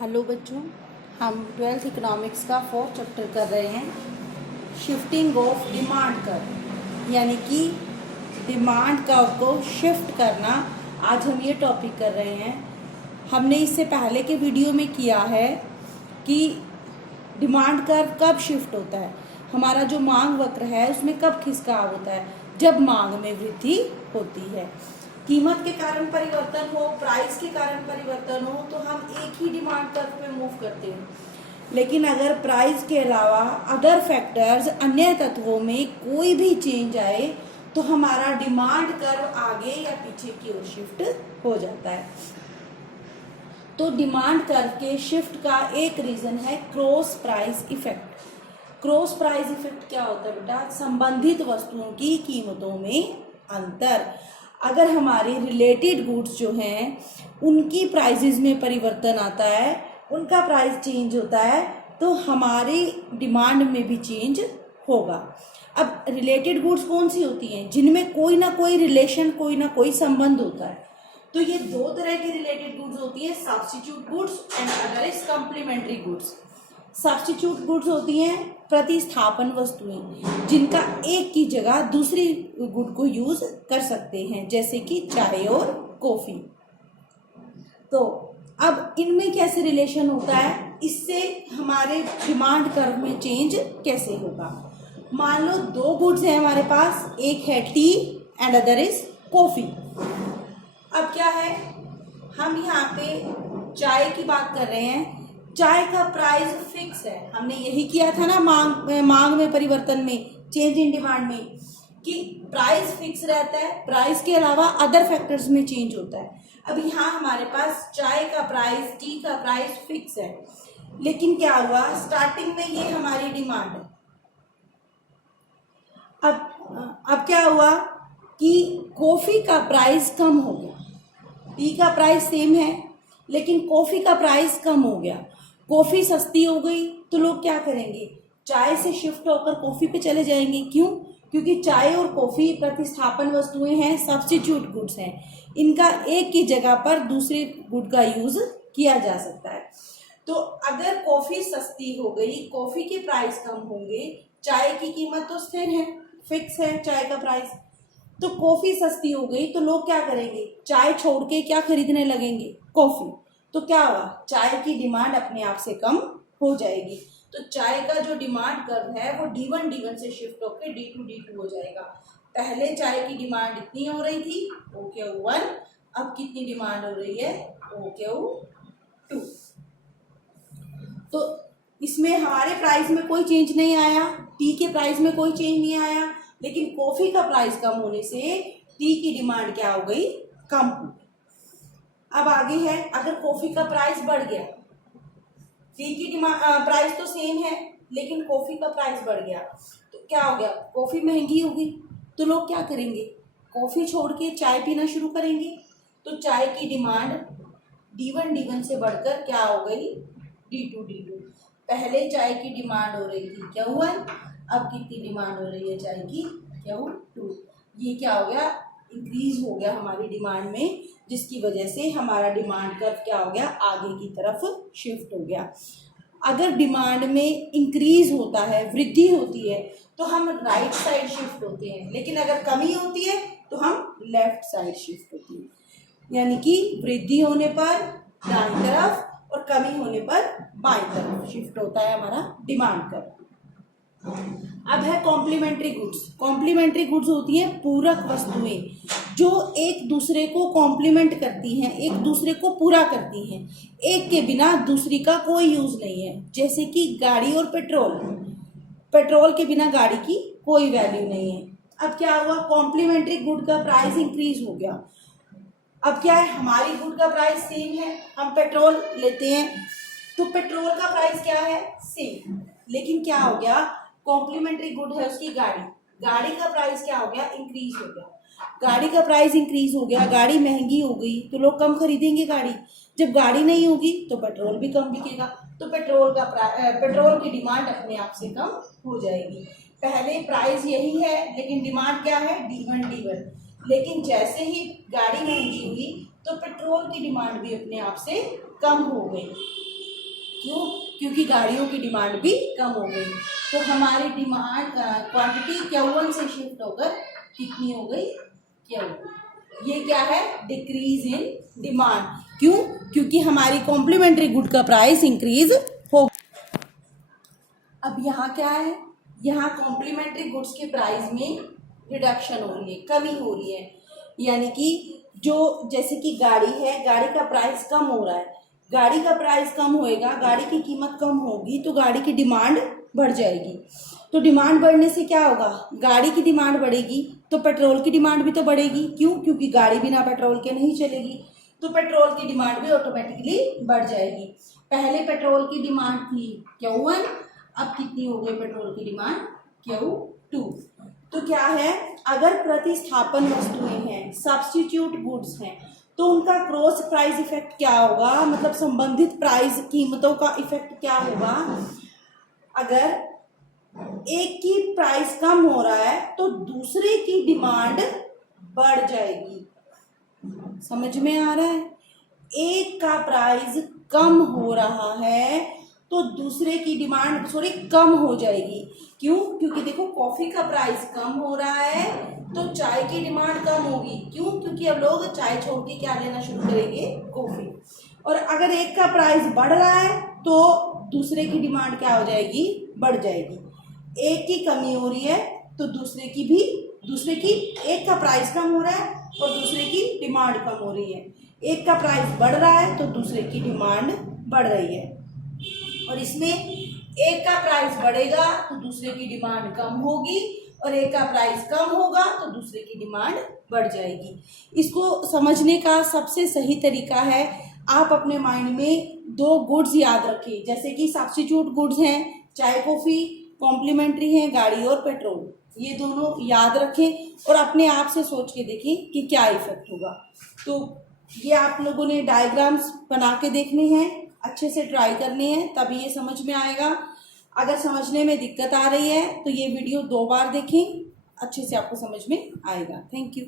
Hello बच्चों, हम 12th economics का 4th चैप्टर कर रहे हैं, शिफ्टिंग ऑफ डिमांड कर्व, यानी कि डिमांड कर्व को शिफ्ट करना। आज हम ये टॉपिक कर रहे हैं। हमने इससे पहले के वीडियो में किया है कि डिमांड कर्व कब शिफ्ट होता है, हमारा जो मांग वक्र है उसमें कब खिसकाव होता है, जब मांग में वृद्धि होती है। कीमत के कारण परिवर्तन हो, प्राइस के कारण परिवर्तन हो, तो हम एक ही डिमांड कर्व पे मूव करते हैं। लेकिन अगर प्राइस के अलावा अदर फैक्टर्स, अन्य तत्वों में कोई भी चेंज आए तो हमारा डिमांड कर्व आगे या पीछे की ओर शिफ्ट हो जाता है। तो डिमांड कर्व के शिफ्ट का एक रीजन है cross price effect. Cross price effect क्या होता है बेटा? संबंधित वस्तुओं की कीमतों में अंतर। अगर हमारे रिलेटेड गुड्स जो हैं उनकी प्राइसेस में परिवर्तन आता है, उनका प्राइस चेंज होता है, तो हमारी डिमांड में भी चेंज होगा। अब रिलेटेड गुड्स कौन सी होती हैं? जिनमें कोई ना कोई रिलेशन, कोई ना कोई संबंध होता है। तो ये दो तरह की रिलेटेड गुड्स होती है, substitute goods and other is complementary goods. Substitute goods होती हैं प्रतिस्थापन वस्तुएं, जिनका एक की जगह दूसरी गुड को यूज कर सकते हैं, जैसे कि चाय और कॉफी। तो अब इनमें कैसे रिलेशन होता है, इससे हमारे डिमांड कर्व में चेंज कैसे होगा? मान लो दो गुड्स हैं हमारे पास, एक है T and other is coffee. अब क्या है, हम यहाँ पे चाय की बात कर रहे हैं। चाय का प्राइस फिक्स है, हमने यही किया था ना मांग में परिवर्तन में, चेंज इन डिमांड में, कि प्राइस फिक्स रहता है, प्राइस के अलावा अदर फैक्टर्स में चेंज होता है। अब यहाँ हमारे पास चाय का प्राइस, टी का प्राइस फिक्स है, लेकिन क्या हुआ, स्टार्टिंग में ये हमारी डिमांड है। अब क्या हुआ कि कॉफी का प्राइस कम हो गया। टी का प्राइस सेम है लेकिन कॉफी का प्राइस कम हो गया। कॉफी सस्ती हो गई तो लोग क्या करेंगे, चाय से शिफ्ट होकर कॉफी पे चले जाएंगे। क्यों? क्योंकि चाय और कॉफी प्रतिस्थापन वस्तुएं हैं, सब्स्टिट्यूट गुड्स हैं। इनका एक की जगह पर दूसरे गुड का यूज किया जा सकता है। तो अगर कॉफी सस्ती हो गई, कॉफी के प्राइस कम होंगे, चाय की कीमत तो स्थिर है, फिक्स है चाय का प्राइस, तो कॉफी सस्ती हो गई तो लोग क्या करेंगे, चाय छोड़ के क्या खरीदने लगेंगे, कॉफी। तो क्या हुआ, चाय की डिमांड अपने आप से कम हो जाएगी। तो चाय का जो डिमांड कर्व है वो D1 D1 से शिफ्ट होकर D2 D2 हो जाएगा। पहले चाय की डिमांड इतनी हो रही थी OQ1, अब कितनी डिमांड हो रही है OQ2। तो इसमें हमारे प्राइस में कोई चेंज नहीं आया, टी के प्राइस में कोई चेंज नहीं आया, लेकिन कॉफी का प्राइस कम होने से टी की डिमांड क्या हो गई, कम हो गई। अब आगे है, अगर कॉफी का प्राइस बढ़ गया, टी की डिमांड प्राइस तो सेम है लेकिन कॉफी का प्राइस बढ़ गया, तो क्या हो गया, कॉफी महंगी हो गई, तो लोग क्या करेंगे, कॉफी छोड़ के चाय पीना शुरू करेंगे। तो चाय की डिमांड D1 D1 से बढ़कर क्या हो गई, D2 D2। पहले चाय की डिमांड हो रही थी Q1, अब कितनी डिमांड हो रही है चाय की, Q2। ये क्या हो गया, इंक्रीज हो गया हमारी डिमांड में, जिसकी वजह से हमारा डिमांड कर्व क्या हो गया, आगे की तरफ शिफ्ट हो गया। अगर डिमांड में इंक्रीज होता है, वृद्धि होती है, तो हम राइट साइड शिफ्ट होते हैं, लेकिन अगर कमी होती है तो हम लेफ्ट साइड शिफ्ट होते हैं। यानी कि वृद्धि होने पर दाईं तरफ और कमी होने पर बाईं तरफ शिफ्ट होता है हमारा डिमांड कर्व। अब है कॉम्प्लीमेंट्री गुड्स। कॉम्प्लीमेंट्री गुड्स होती हैं पूरक वस्तुएं, जो एक दूसरे को कॉम्प्लीमेंट करती हैं, एक दूसरे को पूरा करती हैं, एक के बिना दूसरी का कोई यूज नहीं है। जैसे कि गाड़ी और पेट्रोल, पेट्रोल के बिना गाड़ी की कोई वैल्यू नहीं है। अब क्या हुआ, कॉम्प्लीमेंट्री गुड का प्राइस इंक्रीज हो गया। अब क्या है, हमारी गुड का प्राइस सेम है, हम पेट्रोल लेते हैं तो पेट्रोल का प्राइस क्या है, सेम, लेकिन क्या हो गया, कॉम्प्लीमेंट्री गुड है उसकी गाड़ी, गाड़ी का प्राइस क्या हो गया, इंक्रीज हो गया। गाड़ी का प्राइस इंक्रीज हो गया, गाड़ी महंगी हो गई तो लोग कम खरीदेंगे गाड़ी। जब गाड़ी नहीं होगी तो पेट्रोल भी कम बिकेगा, तो पेट्रोल की डिमांड अपने आप से कम हो जाएगी। पहले प्राइस यही है लेकिन डिमांड क्या है, D1 D1, लेकिन जैसे ही गाड़ी महंगी हुई तो पेट्रोल की डिमांड भी अपने आप से कम हो गई। क्यों? क्योंकि गाड़ियों की डिमांड भी कम हो गई। तो हमारी डिमांड क्वांटिटी Q1 से शिफ्ट होकर कितनी हो गई? Q2। ये क्या है? Decrease in demand. क्यों? क्योंकि हमारी कॉम्प्लीमेंट्री गुड का प्राइस इंक्रीज हो। अब यहाँ क्या है? यहाँ कॉम्प्लीमेंट्री गुड्स के प्राइस में रिडक्शन हो रही है, कमी हो रही है। यानी कि जो जैसे कि गाड़ी है, गाड़ी का प्राइस कम हो रहा है, गाड़ी का प्राइस कम होएगा, गाड़ी की कीमत कम होगी तो गाड़ी की डिमांड बढ़ जाएगी। तो डिमांड बढ़ने से क्या होगा? गाड़ी की डिमांड बढ़ेगी तो पेट्रोल की डिमांड भी तो बढ़ेगी। क्यों? क्योंकि गाड़ी बिना पेट्रोल के नहीं चलेगी, तो पेट्रोल की डिमांड भी ऑटोमेटिकली बढ़ जाएगी। पहले पेट्रोल की डिमांड थी Q1, अब कितनी हो गई पेट्रोल की डिमांड? Q2। तो क्या है? अगर प्रतिस्थापन वस्तुएं हैं, सब्स्टिट्यूट गुड्स हैं, तो उनका क्रॉस प्राइस इफेक्ट क्या होगा? मतलब संबंधित प्राइस कीमतों का इफेक्ट क्या होगा? अगर एक की प्राइस कम हो रहा है तो दूसरे की डिमांड बढ़ जाएगी। समझ में आ रहा है? एक का प्राइस कम हो रहा है तो दूसरे की डिमांड कम हो जाएगी। क्यों? क्योंकि देखो कॉफी का प्राइस कम हो रहा है तो चाय की डिमांड कम होगी। क्यों? क्योंकि अब लोग चाय छोड़ के क्या लेना शुरू करेंगे? कॉफी। और अगर एक का प्राइस बढ़ रहा है तो दूसरे की डिमांड क्या हो जाएगी? बढ़ जाएगी। एक की कमी हो रही है तो दूसरे की एक का प्राइस कम हो रहा है और दूसरे की डिमांड कम हो रही है। एक का प्राइस बढ़ रहा है तो दूसरे की डिमांड बढ़ रही है। और इसमें एक का प्राइस बढ़ेगा तो दूसरे की डिमांड कम होगी और एक का प्राइस कम होगा तो दूसरे की डिमांड बढ़ जाएगी। इसको समझने का सबसे सही तरीका है, आप अपने माइंड में दो गुड्स याद रखें, जैसे कि सब्स्टिट्यूट गुड्स हैं, चाय कॉफ़ी, कॉम्प्लीमेंट्री हैं गाड़ी और पेट्रोल। ये दोनों याद रखें और अपने आप से सोच के देखें कि क्या इफेक्ट होगा। तो ये आप लोगों ने डायग्राम्स बना के देखने हैं, अच्छे से ट्राई करने हैं, तभी ये समझ में आएगा। अगर समझने में दिक्कत आ रही है तो ये वीडियो 2 बार देखें, अच्छे से आपको समझ में आएगा। Thank you.